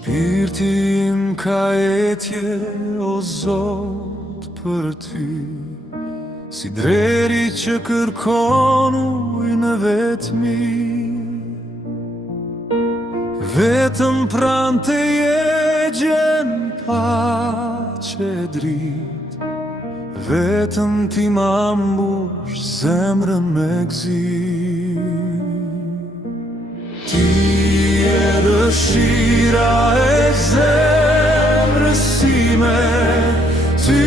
Shpirti im ka etje, o Zot, për ty, si dreri që kërkon ujë në vetmi. Vetëm pranë teje gjen paqe drit, vetëm ti ma mbush zemrën me gëzim. Ti e dëshira e zemrës time, ty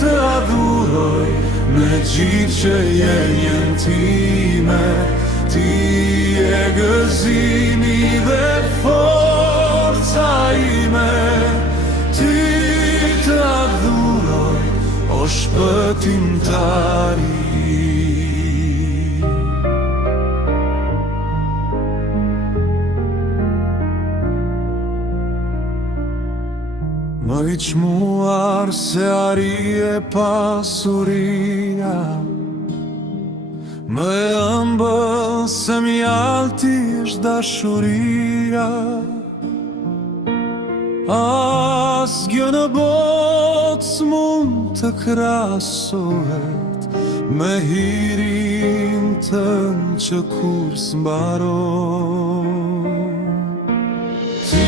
të adhuroj me gjithë që jenjen time. Ti e gëzimi dhe forca ime, ty të adhuroj, o shpëtimtari. Më i çmuar se ari e pasuria, më e ëmbël se mjalti është dashuria. Asgjë në botë s'mund të krahasohet me hirin tënd që kur s'mbaron. Ti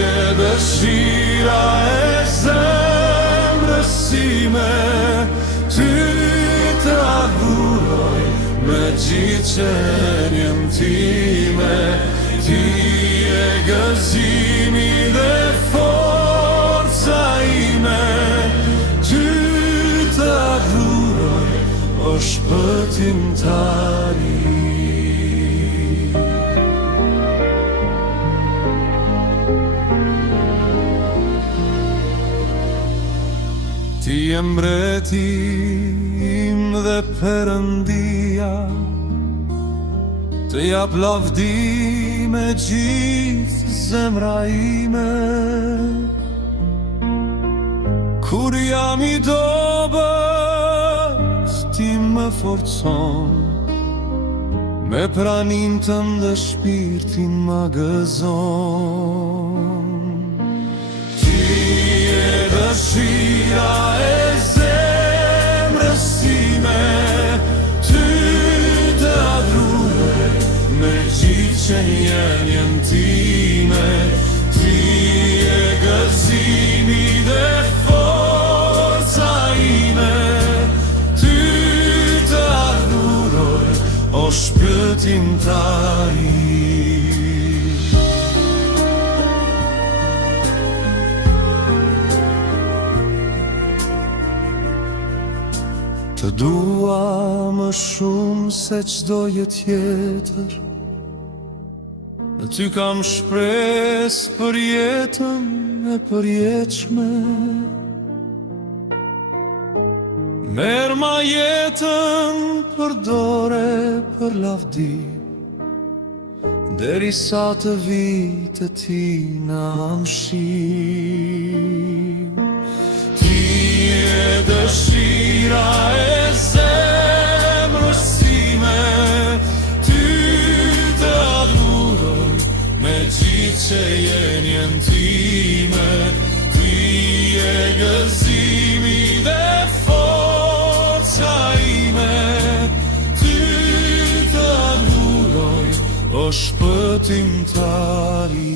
e dëshira e zemrës time, ty të adhuroj me gjithë qenjen time. Ti e gëzimi dhe forca ime, ty të adhuroj, o shpëtimtari. Ti e mbreti im dhe Perëndia, të jap lavdi me gjithë zemra ime. Kur jam i dobët, ti më forcon, me pranin tënd dhe shpirtin më gëzon. Ti e dëshira e zemrës time, ty të adhuroj me gjithë qenjen time. Ti e gëzimi dhe forca ime, ty të adhuroj, o shpëtimtari. Të dua më shumë se çdoje tjetër, në ty kam shpresë për jetën e përjetshme. Merr ma jetën përdore për lavdi, derisa të vite ti në anëshim. Ti e dëshira e zemrës time, ty të adhuroj me gjithë qenjen time. Ti e gëzimi dhe forca ime, ty të adhuroj, o shpëtimtari.